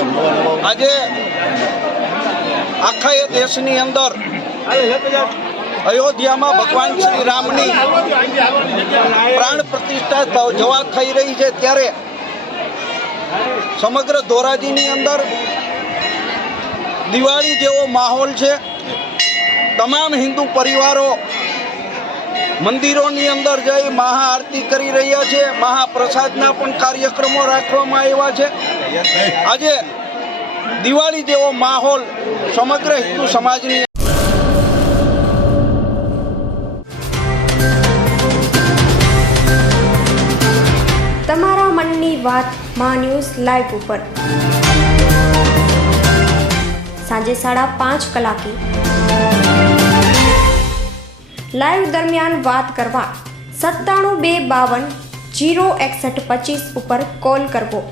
આજે આખા એ દેશની અંદર અયોધ્યામાં ભગવાન શ્રી રામની પ્રાણ પ્રતિષ્ઠા જવા થઈ રહી છે ત્યારે સમગ્ર ધોરાજીની અંદર દિવાળી જેવો માહોલ છે. તમામ હિન્દુ પરિવારો મંદિરોની અંદર જઈ મહાઆરતી કરી રહ્યા છે. મહાપ્રસાદના પણ કાર્યક્રમો રાખવામાં આવ્યા છે. આજે દિવાળી જેવો માહોલ સમગ્ર હિન્દુ સમાજની તમારા મનની વાતમાં ન્યૂઝ લાઈવ ઉપર. સાંજે સાડા પાંચ કલાકે. લાઈવ દરમિયાન વાત કરવા સત્તાણું બે બાવન જીરો એકસઠ પચીસ ઉપર કોલ કરવો.